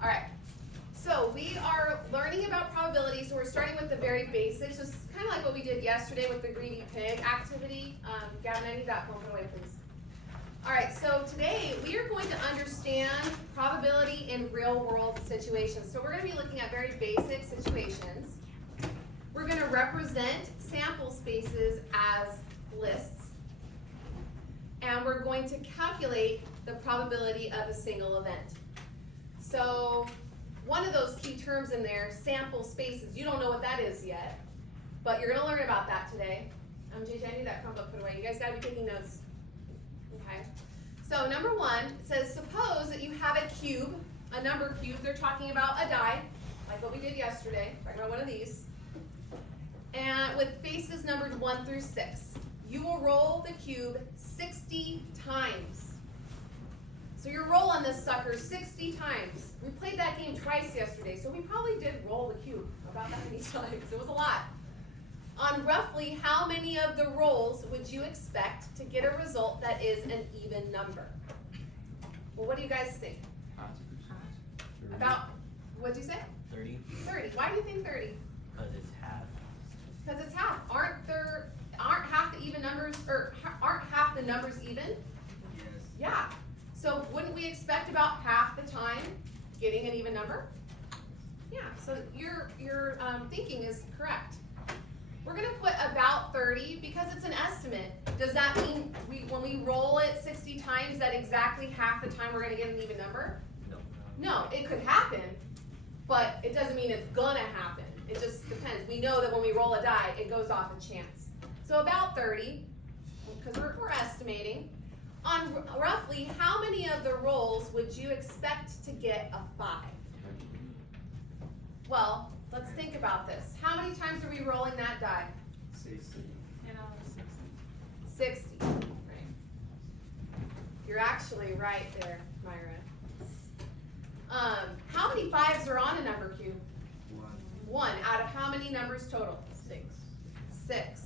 All right. So we are learning about probabilities. So we're starting with the very basics, just kind of like what we did yesterday with the greedy pig activity. Gavin, I need that phone put away, please. All right. So today we are going to understand probability in real-world situations. So we're going to be looking at very basic situations. We're going to represent sample spaces as lists, and we're going to calculate the probability of a single event. So one of those key terms in there, sample spaces, you don't know what that is yet, but you're going to learn about that today. JJ, I need that Chromebook put away. You guys got to be taking notes. Okay. So number one, it says, suppose that you have a cube, a number cube. They're talking about a die, like what we did yesterday. Talking about one of these. And with faces numbered 1 through 6. You will roll the cube 60 times. So you're rolling this sucker 60 times. We played that game twice yesterday, so we probably did roll the cube about that many times. It was a lot. On roughly how many of the rolls would you expect to get a result that is an even number? Well, what do you guys think? About, what'd you say? 30. 30. Why do you think 30? Because it's half. Because it's half. Aren't half the even numbers, or aren't half the numbers even? Yes. Yeah. So wouldn't we expect about half the time getting an even number? Yeah, so your thinking is correct. We're going to put about 30 because it's an estimate. Does that mean when we roll it 60 times that exactly half the time we're going to get an even number? No. No, it could happen, but it doesn't mean it's going to happen. It just depends. We know that when we roll a die, it goes off a chance. So about 30, because we're estimating. On roughly how many of the rolls would you expect to get a 5? Well, let's think about this. How many times are we rolling that die? 60. 60. Right. You're actually right there, Myra. How many 5s are on a number cube? 1 out of how many numbers total? 6. 6.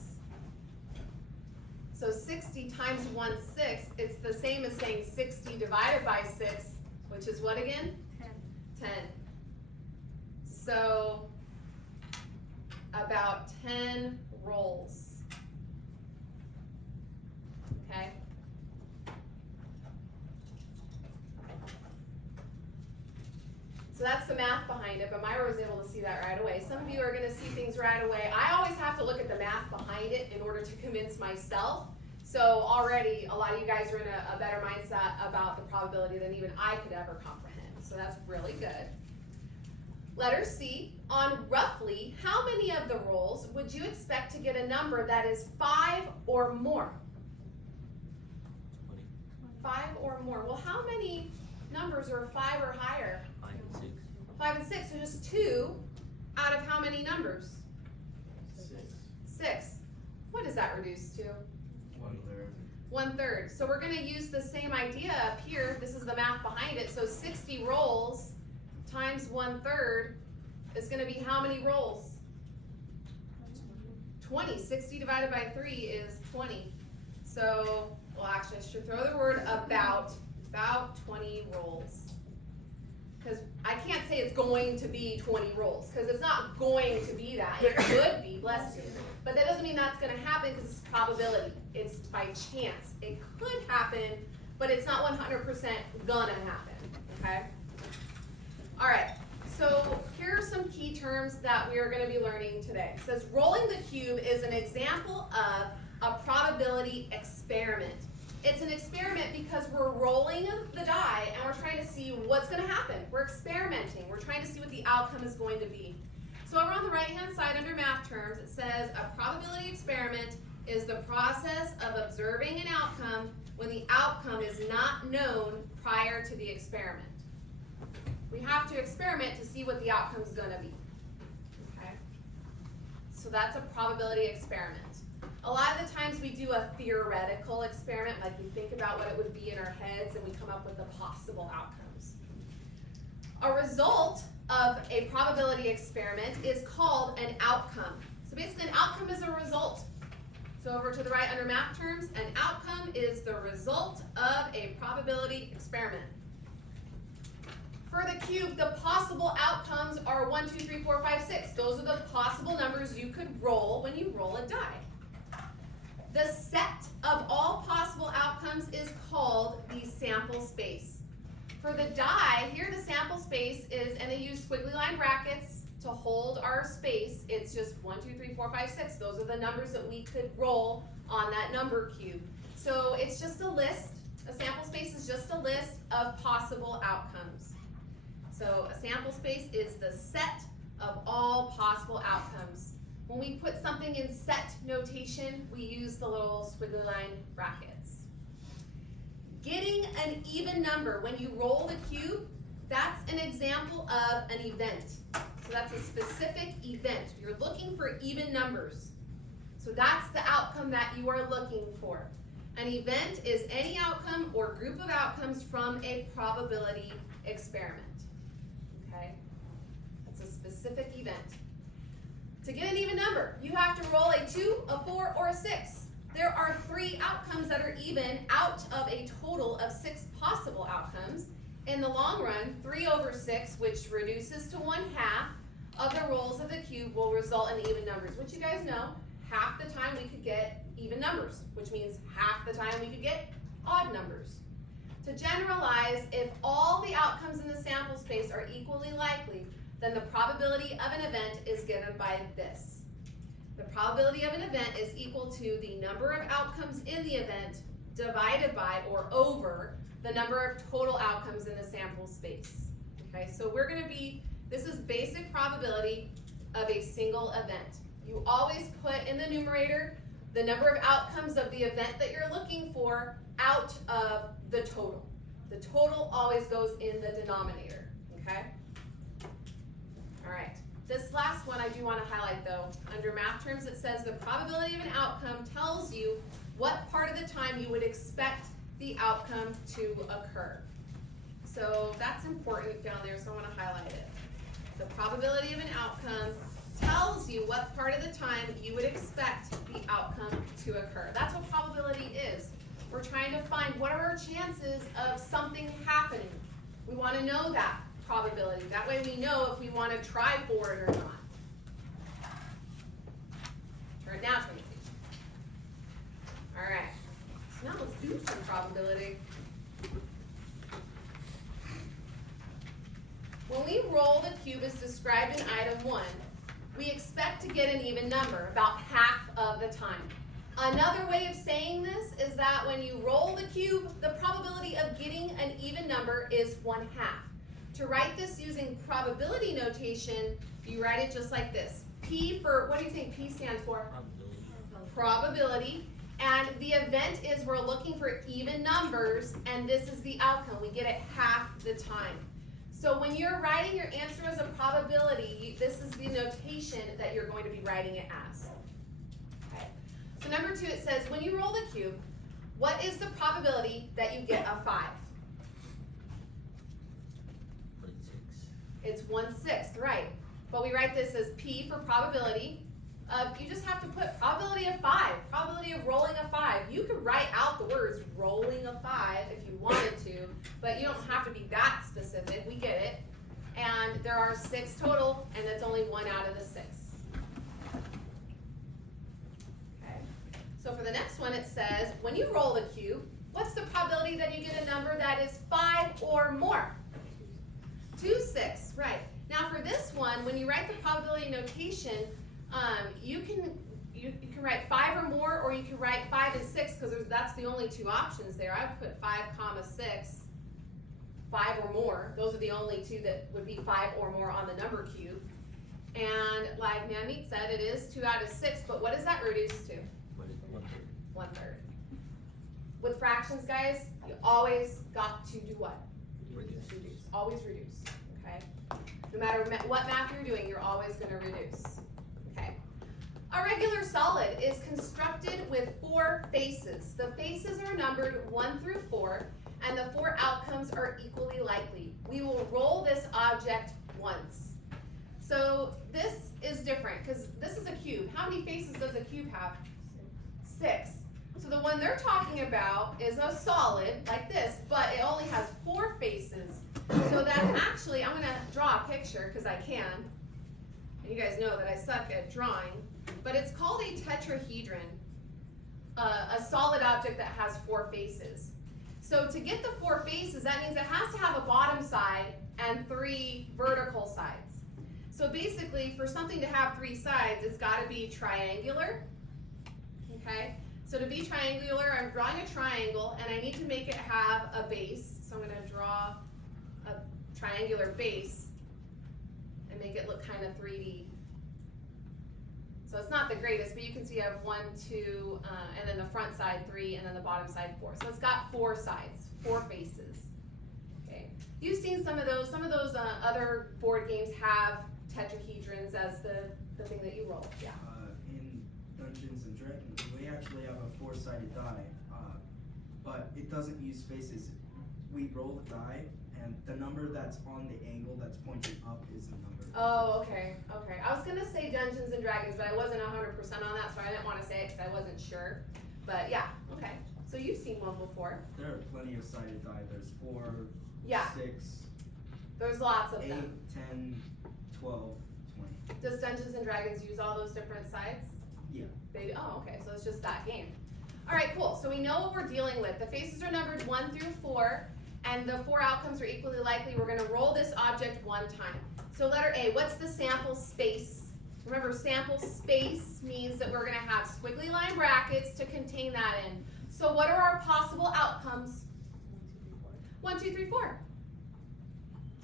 So 60 times 1 6, it's the same as saying 60 divided by 6, which is what again? 10. So about 10 rolls. Okay? So that's the math behind it, but Myra was able to see that right away. Some of you are going to see things right away. I always have to look at the math behind it in order to convince myself. So already, a lot of you guys are in a better mindset about the probability than even I could ever comprehend. So that's really good. Letter C, on roughly how many of the rolls would you expect to get a number that is 5 or more? 20. 5 or more. Well, how many numbers are 5 or higher? 5 and 6. 5 and 6, so just 2 out of how many numbers? 6. 6. What does that reduce to? 1/3. 1/3. So we're going to use the same idea up here. This is the math behind it. So 60 rolls times 1/3 is going to be how many rolls? 20. 60 divided by 3 is 20. So, well, actually, I should throw the word about 20 rolls. Because I can't say it's going to be 20 rolls, because it's not going to be that. It could be, bless you. But that doesn't mean that's going to happen because it's probability. It's by chance. It could happen, but it's not 100% gonna happen, okay? All right, so here are some key terms that we are going to be learning today. It says rolling the cube is an example of a probability experiment. It's an experiment because we're rolling the die and we're trying to see what's going to happen. We're experimenting. We're trying to see what the outcome is going to be. So over on the right-hand side under math terms, it says a probability experiment is the process of observing an outcome when the outcome is not known prior to the experiment. We have to experiment to see what the outcome is going to be. Okay? So that's a probability experiment. A lot of the times we do a theoretical experiment, like we think about what it would be in our heads and we come up with the possible outcomes. A result of a probability experiment is called an outcome. So basically an outcome is a result. So over to the right under math terms, an outcome is the result of a probability experiment. For the cube, the possible outcomes are 1, 2, 3, 4, 5, 6. Those are the possible numbers you could roll when you roll a die. The set of all possible outcomes is called the sample space. For the die, here the sample space is, and they use squiggly line brackets to hold our space. It's just 1, 2, 3, 4, 5, 6. Those are the numbers that we could roll on that number cube. So it's just a list. A sample space is just a list of possible outcomes. So a sample space is the set of all possible outcomes. When we put something in set notation, we use the little squiggly line brackets. Getting an even number when you roll the cube, that's an example of an event. So that's a specific event. You're looking for even numbers. So that's the outcome that you are looking for. An event is any outcome or group of outcomes from a probability experiment. Okay? That's a specific event. To get an even number, you have to roll a 2, a 4, or a 6. There are 3 outcomes that are even out of a total of 6 possible outcomes. In the long run, 3 over 6, which reduces to 1/2 of the rolls of the cube, will result in even numbers, which you guys know, half the time we could get even numbers, which means half the time we could get odd numbers. To generalize, if all the outcomes in the sample space are equally likely, then the probability of an event is given by this. The probability of an event is equal to the number of outcomes in the event divided by or over the number of total outcomes in the sample space. Okay, so this is basic probability of a single event. You always put in the numerator the number of outcomes of the event that you're looking for out of the total. The total always goes in the denominator, okay? All right, this last one I do want to highlight though. Under math terms, it says the probability of an outcome tells you what part of the time you would expect the outcome to occur. So that's important down there, so I want to highlight it. The probability of an outcome tells you what part of the time you would expect the outcome to occur. That's what probability is. We're trying to find what are our chances of something happening. We want to know that probability. That way we know if we want to try for it or not. Turn it down, Timothy. All right. So now let's do some probability. When we roll the cube as described in item 1, we expect to get an even number, about half of the time. Another way of saying this is that when you roll the cube, the probability of getting an even number is 1/2. To write this using probability notation, you write it just like this. P for, what do you think P stands for? Probability. And the event is we're looking for even numbers, and this is the outcome. We get it half the time. So when you're writing your answer as a probability, this is the notation that you're going to be writing it as. Okay. So number 2, it says, when you roll the cube, what is the probability that you get a 5? 0.6. It's 1/6, right. But we write this as P for probability. You just have to put probability of 5, probability of rolling a 5. You could write out the words rolling a 5 if you wanted to, but you don't have to be that specific. We get it. And there are 6 total, and that's only 1 out of the 6. Okay. So for the next one, it says, when you roll the cube, what's the probability that you get a number that is 5 or more? 2/6, right. Now for this one, when you write the probability notation, you can write 5 or more, or you can write 5 and 6, because that's the only 2 options there. I would put 5,6, 5 or more. Those are the only 2 that would be 5 or more on the number cube. And like Manmeet said, it is 2 out of 6, but what does that reduce to? 1/3. 1/3. With fractions, guys, you always got to do what? Reduce. Reduce. Always reduce, okay? No matter what math you're doing, you're always going to reduce. Okay. A regular solid is constructed with 4 faces. The faces are numbered 1 through 4, and the 4 outcomes are equally likely. We will roll this object once. So this is different, because this is a cube. How many faces does a cube have? 6. So the one they're talking about is a solid, like this, but it only has 4 faces. So that's actually, I'm going picture because I can. And you guys know that I suck at drawing, but it's called a tetrahedron, a solid object that has 4 faces. So to get the 4 faces, that means it has to have a bottom side and 3 vertical sides. So basically, for something to have 3 sides, it's got to be triangular. Okay? So to be triangular, I'm drawing a triangle, and I need to make it have a base. So I'm going to draw a triangular base and make it look kind of 3D. So it's not the greatest, but you can see I have 1, 2, and then the front side 3, and then the bottom side 4. So it's got 4 sides, 4 faces. Okay. You've seen some of those. Some of those other board games have tetrahedrons as the thing that you roll. Yeah. In Dungeons and Dragons, we actually have a 4-sided die, but it doesn't use faces. We roll the die, and the number that's on the angle that's pointing up is the number. Oh, okay, okay. I was gonna say Dungeons and Dragons, but I wasn't 100% on that, so I didn't want to say it because I wasn't sure. But yeah, okay. So you've seen one before. There are plenty of sided die. There's 4, Yeah. 6, There's lots of 8, them. 10, 12, 20. Does Dungeons and Dragons use all those different sides? Yeah. They do? Oh, okay, so it's just that game. All right, cool. So we know what we're dealing with. The faces are numbered 1 through 4, and the 4 outcomes are equally likely. We're gonna roll this object 1 time. So letter A, what's the sample space? Remember, sample space means that we're gonna have squiggly line brackets to contain that in. So what are our possible outcomes? 1, 2, 3, 4.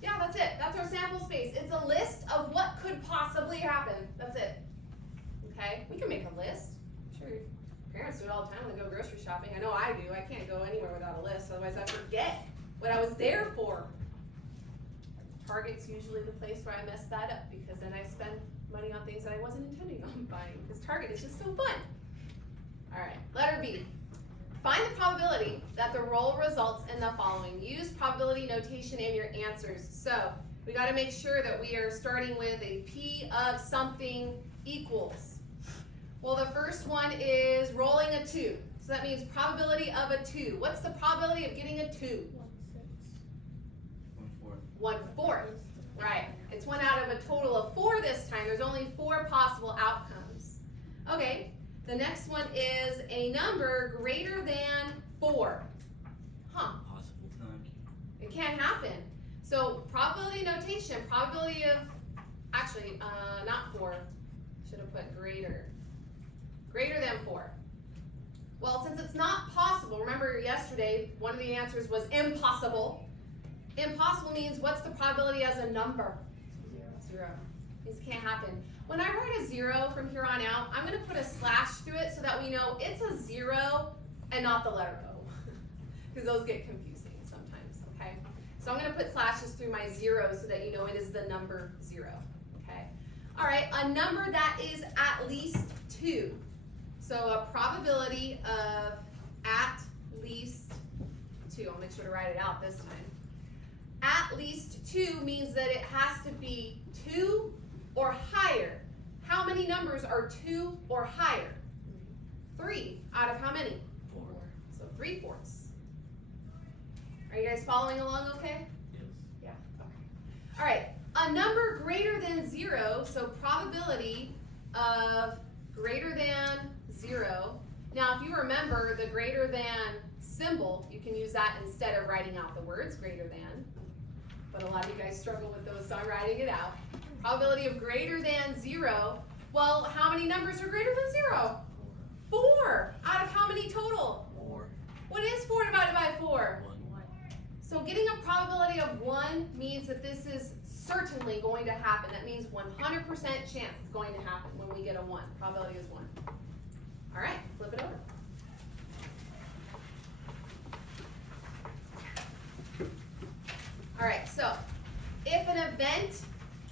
Yeah, that's it. That's our sample space. It's a list of what could possibly happen. That's it. Okay? We can make a list. I'm sure parents do it all the time when they go grocery shopping. I know I do. I can't go anywhere without a list, otherwise I forget what I was there for. Target's usually the place where I mess that up because then I spend money on things that I wasn't intending on buying because Target is just so fun. All right, letter B. Find the probability that the roll results in the following. Use probability notation in your answers. So we got to make sure that we are starting with a P of something equals. Well, the first one is rolling a 2. So that means probability of a 2. What's the probability of getting a 2? 1/4. Right. It's 1 out of a total of 4 this time. There's only 4 possible outcomes. Okay. The next one is a number greater than 4. Huh. Possible. None. It can't happen. So probability notation, probability of, actually, not 4. Should have put greater. Greater than 4. Well, since it's not possible, remember yesterday, one of the answers was impossible. Impossible means what's the probability as a number? 0. This can't happen. When I write a 0 from here on out, I'm going to put a slash through it so that we know it's a 0 and not the letter O. Because those get confusing sometimes, okay? So I'm going to put slashes through my 0 so that you know it is the number 0, okay? All right, a number that is at least 2. So a probability of at least 2. I'll make sure to write it out this time. At least 2 means that it has to be 2 or higher. How many numbers are 2 or higher? 3 out of how many? 4. So 3/4. Are you guys following along okay? Yes. Yeah, okay. All right, a number greater than 0, so probability of greater than 0. Now, if you remember the greater than symbol, you can use that instead of writing out the words greater than. But a lot of you guys struggle with those, so I'm writing it out. Probability of greater than 0. Well, how many numbers are greater than 0? 4. Out of how many total? 4. What is 4 divided by 4? 1. So getting a probability of 1 means that this is certainly going to happen. That means 100% chance it's going to happen when we get a 1. Probability is 1. All right, flip it over. All right, so if an event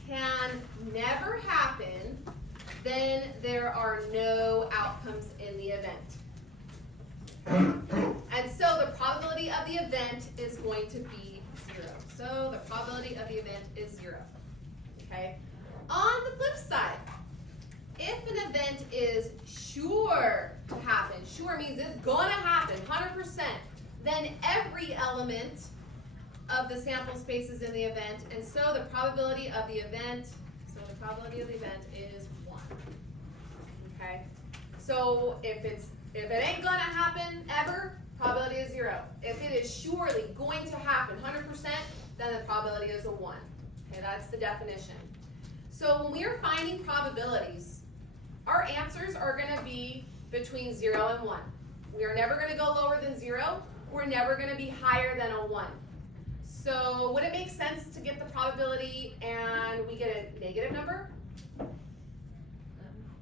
can never happen, then there are no outcomes in the event. And so the probability of the event is going to be 0. So the probability of the event is 0. Okay? On the flip side, if an event is sure to happen, sure means it's gonna happen, 100%, then every element of the sample spaces in the event, and so the probability of the event, is 1. Okay? So if it ain't gonna happen ever, probability is 0. If it is surely going to happen 100%, then the probability is a 1. Okay, that's the definition. So when we are finding probabilities, our answers are gonna be between 0 and 1. We are never gonna go lower than 0. We're never gonna be higher than a 1. So would it make sense to get the probability and we get a negative number?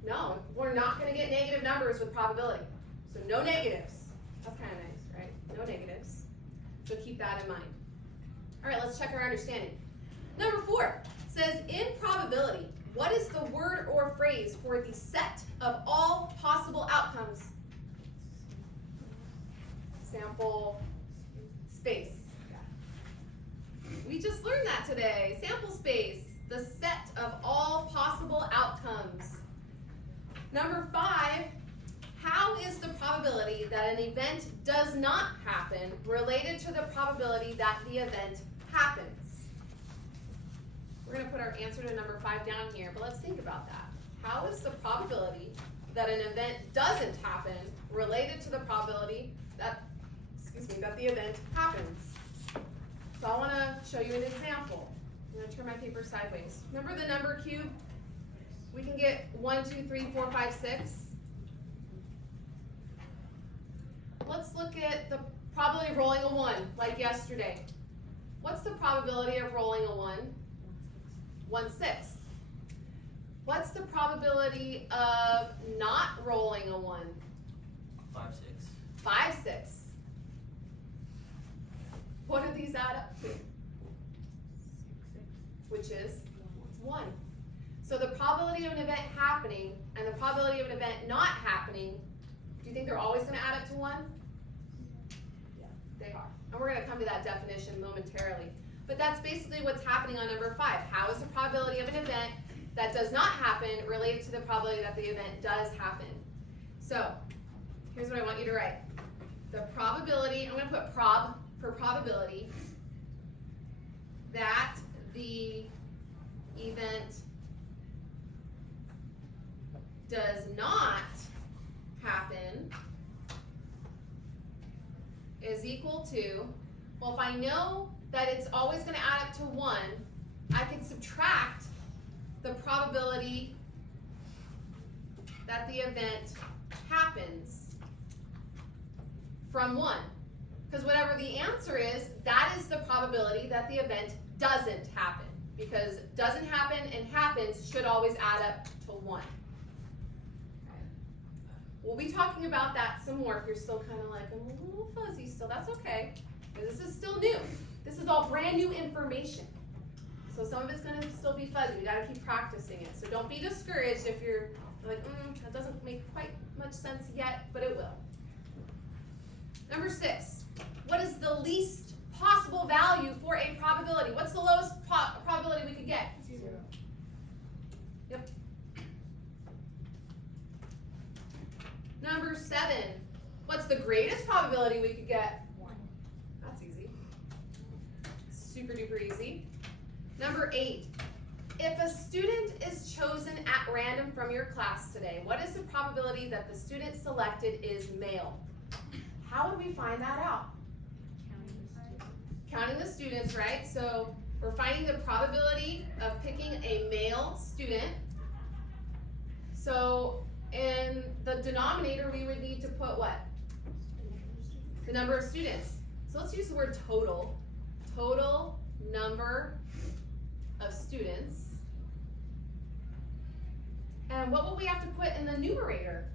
No, we're not gonna get negative numbers with probability. So no negatives. That's kind of nice, right? No negatives. So keep that in mind. All right, let's check our understanding. Number 4 says, in probability, what is the word or phrase for the set of all possible outcomes? Sample space. We just learned that today. Sample space, the set of all possible outcomes. Number 5, how is the probability that an event does not happen related to the probability that the event happens? We're going to put our answer to number 5 down here, but let's think about that. How is the probability that an event doesn't happen related to the probability that, that the event happens? So I want to show you an example. I'm going to turn my paper sideways. Remember the number cube? We can get 1, 2, 3, 4, 5, 6. Let's look at the probability of rolling a 1, like yesterday. What's the probability of rolling a 1? 1/6. What's the probability of not rolling a 1? 5, 6. 5/6. What do these add up to? Which is 1. So the probability of an event happening and the probability of an event not happening, do you think they're always going to add up to 1? Yeah, they are. And we're going to come to that definition momentarily. But that's basically what's happening on number 5. How is the probability of an event that does not happen related to the probability that the event does happen? So here's what I want you to write. The probability, I'm going to put prob for probability, that the event does not happen is equal to, well, if I know that it's always going to add up to 1, I can subtract the probability that the event happens from 1. Because whatever the answer is, that is the probability that the event doesn't happen. Because doesn't happen and happens should always add up to 1. We'll be talking about that some more if you're still kind of like, I'm a little fuzzy still. That's okay, because this is still new. This is all brand new information. So some of it's going to still be fuzzy. We got to keep practicing it. So don't be discouraged if you're like, that doesn't make quite much sense yet, but it will. Number 6, what is the least possible value for a probability? What's the lowest probability we could get? 0. Yep. Number 7, what's the greatest probability we could get? 1. That's easy. Super duper easy. Number 8, if a student is chosen at random from your class today, what is the probability that the student selected is male? How would we find that out? Counting the students, right? So we're finding the probability of picking a male student. So in the denominator, we would need to put what? The number of students. So let's use the word total. Total number of students. And what will we have to put in the numerator?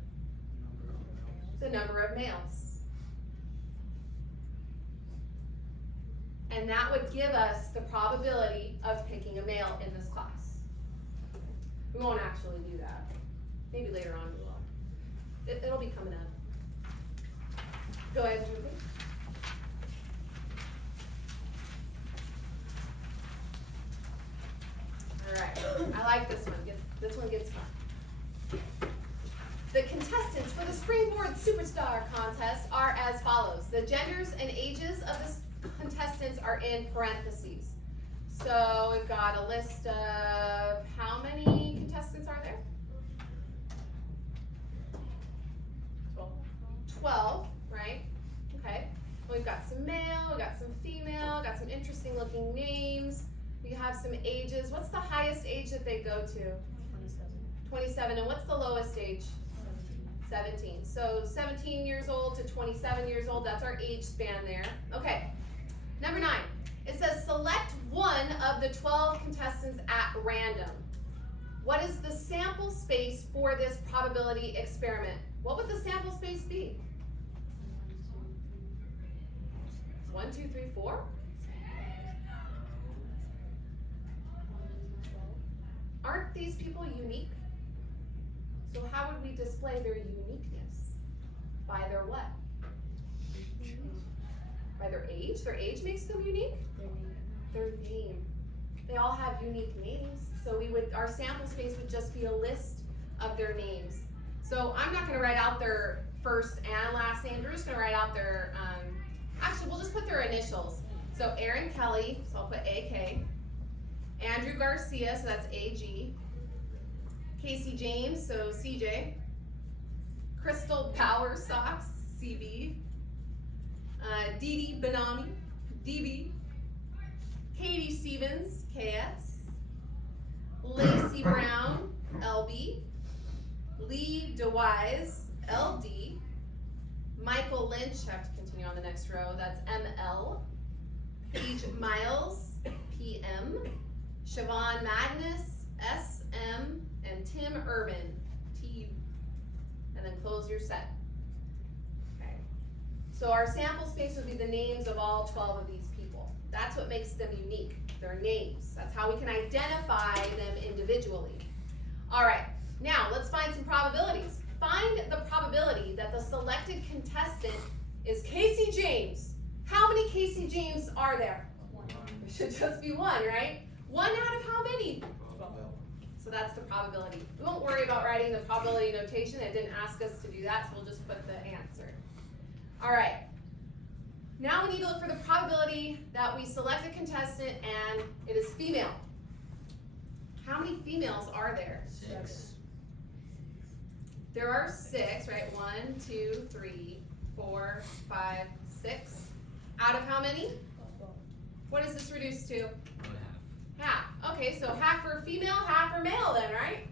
The number of males. And that would give us the probability of picking a male in this class. We won't actually do that. Maybe later on we will. It'll be coming up. Go ahead, Julie. Alright, I like this one. This one gets fun. The contestants for the Springboard Superstar contest are as follows. The genders and ages of the contestants are in parentheses. So we've got a list of how many contestants are there? 12, right? Okay. We've got some male, we've got some female, got some interesting looking names. We have some ages. What's the highest age that they go to? 27. And what's the lowest age? 17. So 17 years old to 27 years old, that's our age span there. Okay. Number 9. It says select one of the 12 contestants at random. What is the sample space for this probability experiment? What would the sample space be? 1, 2, 3, 4? Aren't these people unique? So how would we display their uniqueness? By their what? By their age? Their age makes them unique? Their name. They all have unique names. So our sample space would just be a list of their names. So I'm not gonna write out their first and last name. We're just gonna write out their, actually we'll just put their initials. So Aaron Kelly, so I'll put AK. Andrew Garcia, so that's AG. Casey James, so CJ. Crystal Power Sox, CB. Didi Benami, DB. Katie Stevens, KS. Lacey Brown, LB. Lee DeWise, LD. Michael Lynch, I have to continue on the next row, that's ML. Paige Miles, PM. Siobhan Magnus, SM. And Tim Urban, TU. And then close your set. Okay. So our sample space would be the names of all 12 of these people. That's what makes them unique, their names. That's how we can identify them individually. All right, now let's find some probabilities. Find the probability that the selected contestant is Casey James. How many Casey James are there? 1. It should just be 1, right? 1 out of how many? 12. So that's the probability. We won't worry about writing the probability notation. It didn't ask us to do that, so we'll just put the answer. All right. Now we need to look for the probability that we select a contestant and it is female. How many females are there? 6. There are 6, right? 1, 2, 3, 4, 5, 6. Out of how many? What is this reduced to? Half. Okay, so half for female, half for male then, right?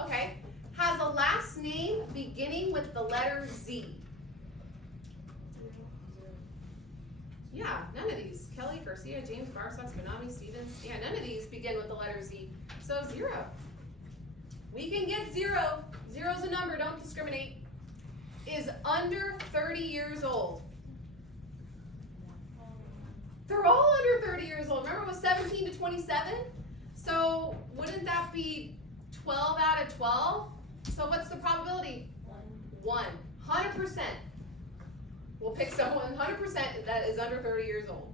Okay. Has a last name beginning with the letter Z? Yeah, none of these. Kelly, Garcia, James, Barsox, Benami, Stevens. Yeah, none of these begin with the letter Z. So 0. We can get 0. 0's a number, don't discriminate. Is under 30 years old. They're all under 30 years old. Remember it was 17 to 27? So wouldn't that be 12 out of 12? So what's the probability? 1. 100%. We'll pick someone 100% that is under 30 years old.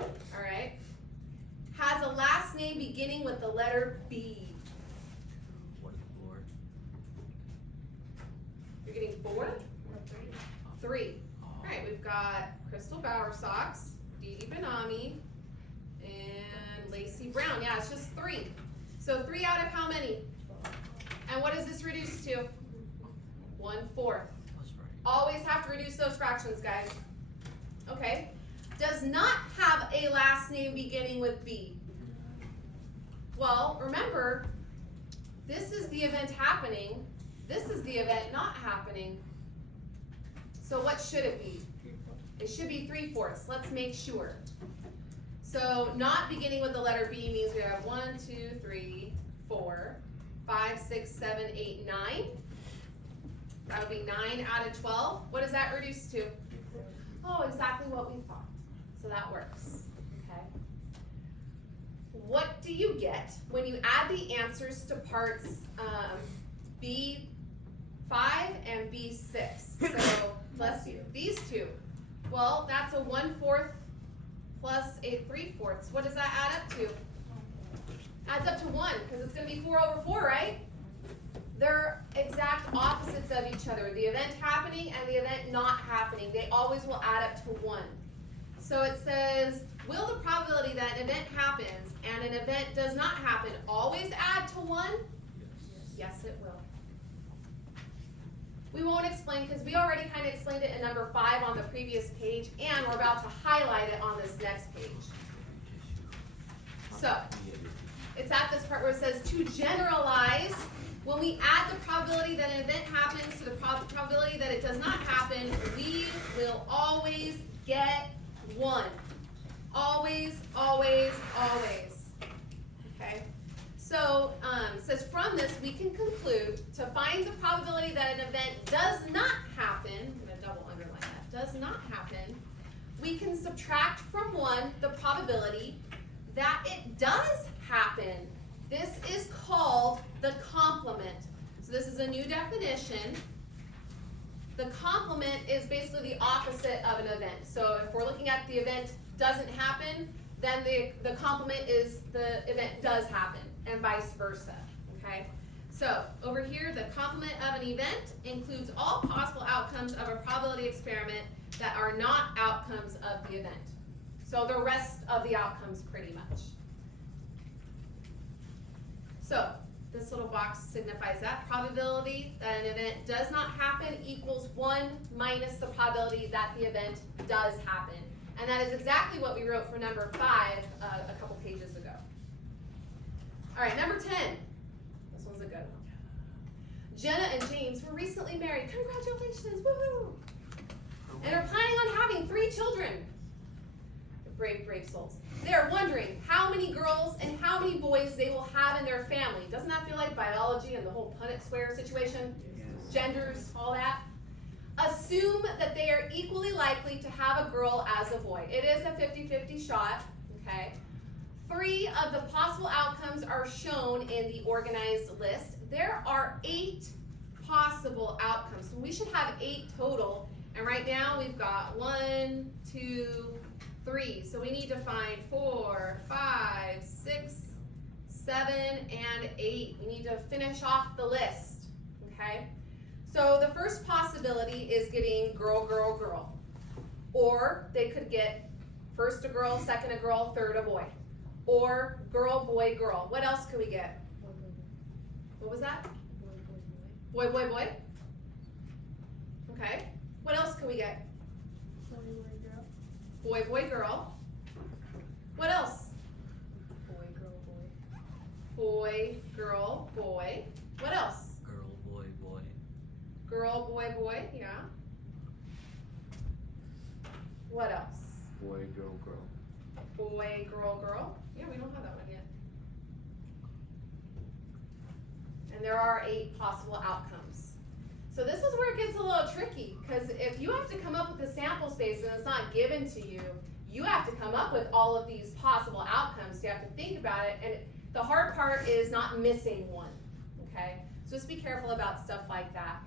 All right. Has a last name beginning with the letter B. 44. You're getting 4? 3. All right, we've got Crystal Bowersox, Didi Benami, and Lacey Brown. Yeah, it's just 3. So 3 out of how many? And what is this reduced to? 1/4. Always have to reduce those fractions, guys. Okay. Does not have a last name beginning with B. Well, remember, this is the event happening. This is the event not happening. So what should it be? It should be 3/4. Let's make sure. So not beginning with the letter B means we have 1, 2, 3, 4, 5, 6, 7, 8, 9. That'll be 9 out of 12. What does that reduce to? Oh, exactly what we thought. So that works, okay? What do you get when you add the answers to parts B5 and B6? So let's see, these two. Well, that's a 1/4 plus a 3/4. What does that add up to? Adds up to 1, because it's going to be 4/4, right? They're exact opposites of each other. The event happening and the event not happening. They always will add up to 1. So it says, will the probability that an event happens and an event does not happen always add to 1? Yes. Yes, it will. We won't explain because we already kind of explained it in number 5 on the previous page, and we're about to highlight it on this next page. So, it's at this part where it says to generalize, when we add the probability that an event happens to the probability that it does not happen, we will always get 1. Always, always, always. Okay? So, it says from this we can conclude to find the probability that an event does not happen, I'm going to double underline that, does not happen, we can subtract from 1 the probability that it does happen. This is called the complement. So this is a new definition. The complement is basically the opposite of an event. So if we're looking at the event doesn't happen, then the complement is the event does happen, and vice versa, okay? So over here, the complement of an event includes all possible outcomes of a probability experiment that are not outcomes of the event. So the rest of the outcomes pretty much. So this little box signifies that probability that an event does not happen equals 1 minus the probability that the event does happen. And that is exactly what we wrote for number 5 a couple pages ago. All right, number 10. This one's a good one. Jenna and James were recently married. Congratulations, woohoo! And are planning on having 3 children. Brave, brave souls. They are wondering how many girls and how many boys they will have in their family. Doesn't that feel like biology and the whole Punnett square situation? Yes. Genders, all that. Assume that they are equally likely to have a girl as a boy. It is a 50-50 shot, okay? 3 of the possible outcomes are shown in the organized list. There are 8 possible outcomes. So we should have 8 total. And right now we've got 1, 2, 3. So we need to find 4, 5, 6, 7, and 8. We need to finish off the list, okay? So the first possibility is getting girl, girl, girl. Or they could get first a girl, second a girl, third a boy. Or girl, boy, girl. What else could we get? What was that? Boy, boy, boy. Okay. What else could we get? Boy, boy, girl. What else? Boy, girl, boy. Boy, girl, boy. What else? Girl, boy, boy. Girl, boy, boy. Yeah. What else? Boy, girl, girl. Boy, girl, girl. Yeah, we don't have that one yet. And there are 8 possible outcomes. So this is where it gets a little tricky, because if you have to come up with a sample space and it's not given to you, you have to come up with all of these possible outcomes. You have to think about it, and the hard part is not missing one, okay? So just be careful about stuff like that.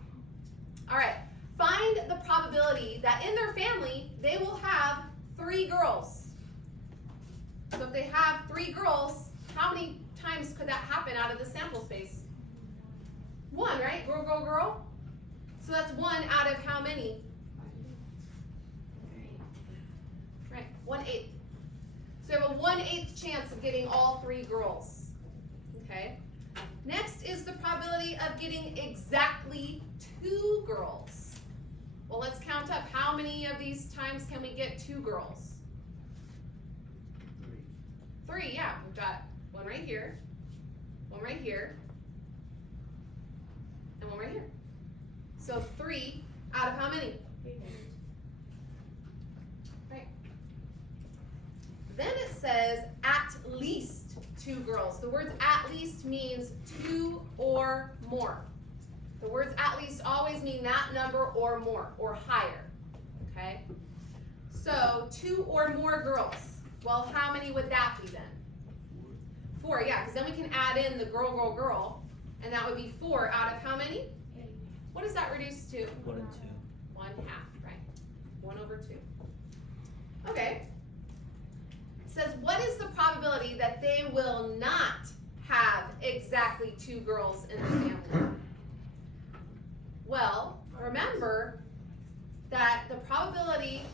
All right, find the probability that in their family, they will have 3 girls. So if they have 3 girls, how many times could that happen out of the sample space? 1, right? Girl, girl, girl. So that's 1 out of how many? Right, 1/8. So you have a 1/8 chance of getting all 3 girls. Okay. Next is the probability of getting exactly 2 girls. Well, let's count up. How many of these times can we get 2 girls? 3, yeah. We've got 1 right here, 1 right here, and 1 right here. So 3 out of how many? Right. Then it says at least 2 girls. The words at least means 2 or more. The words at least always mean that number or more, or higher, okay? So 2 or more girls. Well, how many would that be then? 4, yeah, because then we can add in the girl, girl, girl, and that would be 4 out of how many? What does that reduce to? 1 and 2. 1/2, right? 1/2. Okay. It says, what is the probability that they will not have exactly 2 girls in the family? Well, remember that the probability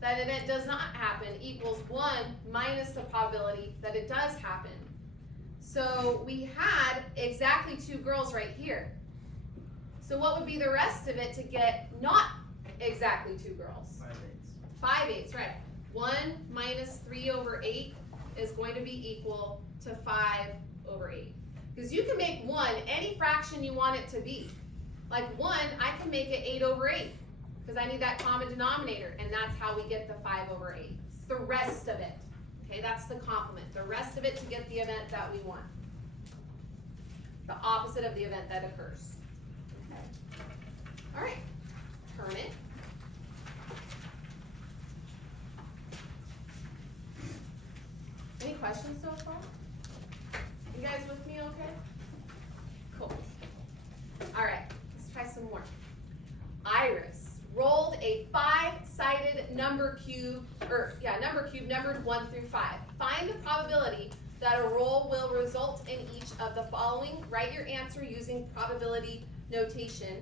that an event does not happen equals 1 minus the probability that it does happen. So we had exactly 2 girls right here. So what would be the rest of it to get not exactly 2 girls? 5/8. 5/8, right. 1 minus 3/8 is going to be equal to 5/8. Because you can make 1 any fraction you want it to be. Like 1, I can make it 8/8. Because I need that common denominator, and that's how we get the 5/8. It's the rest of it. Okay, that's the complement. The rest of it to get the event that we want. The opposite of the event that occurs. Okay. All right, turn it. Any questions so far? You guys with me okay? Cool. All right, let's try some more. Iris rolled a 5-sided number cube numbered 1 through 5. Find the probability that a roll will result in each of the following. Write your answer using probability notation.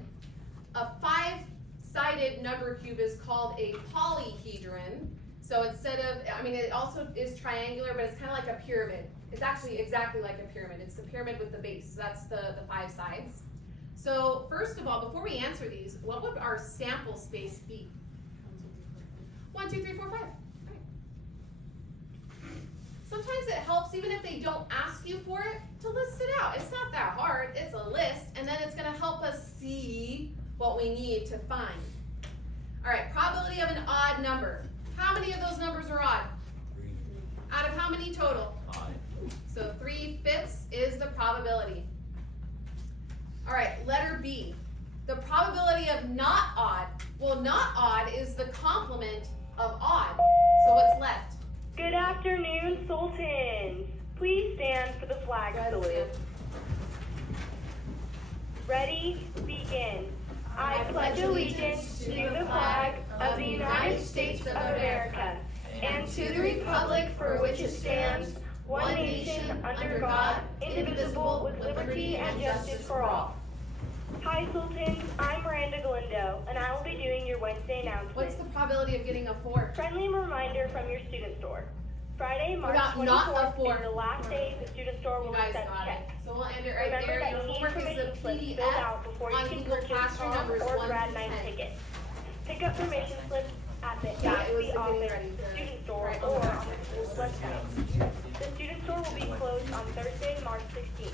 A 5-sided number cube is called a polyhedron. So instead of, it also is triangular, but it's kind of like a pyramid. It's actually exactly like a pyramid. It's the pyramid with the base. So that's the 5 sides. So first of all, before we answer these, what would our sample space be? 1, 2, 3, 4, 5. Right. Sometimes it helps, even if they don't ask you for it, to list it out. It's not that hard. It's a list, and then it's going to help us see what we need to find. All right, probability of an odd number. How many of those numbers are odd? 3. Out of how many total? 5. So 3/5 is the probability. All right, letter B. The probability of not odd. Well, not odd is the complement of odd. So what's left? Good afternoon, Sultans. Please stand for the flag salute. Ready, begin. I pledge allegiance to the flag of the United States of America and to the republic for which it stands, one nation, under God, indivisible, with liberty and justice for all. Hi, Sultans. I'm Miranda Galindo, and I will be doing your Wednesday announcement. What's the probability of getting a 4? Friendly reminder from your student store. Friday, March About not a 24th four. is the last day the student store will You guys accept got it. checks. So we'll end it right Remember there. that Your key homework is information the slip filled PDF out before you on can Google purchase Classroom prom numbers or 1 grad through 9 10. tickets. Pick up permission slips at the Yeah, it was ASB the office, getting ready to student store, write or on the on the school's website. The student store will be closed on Thursday, March 16th.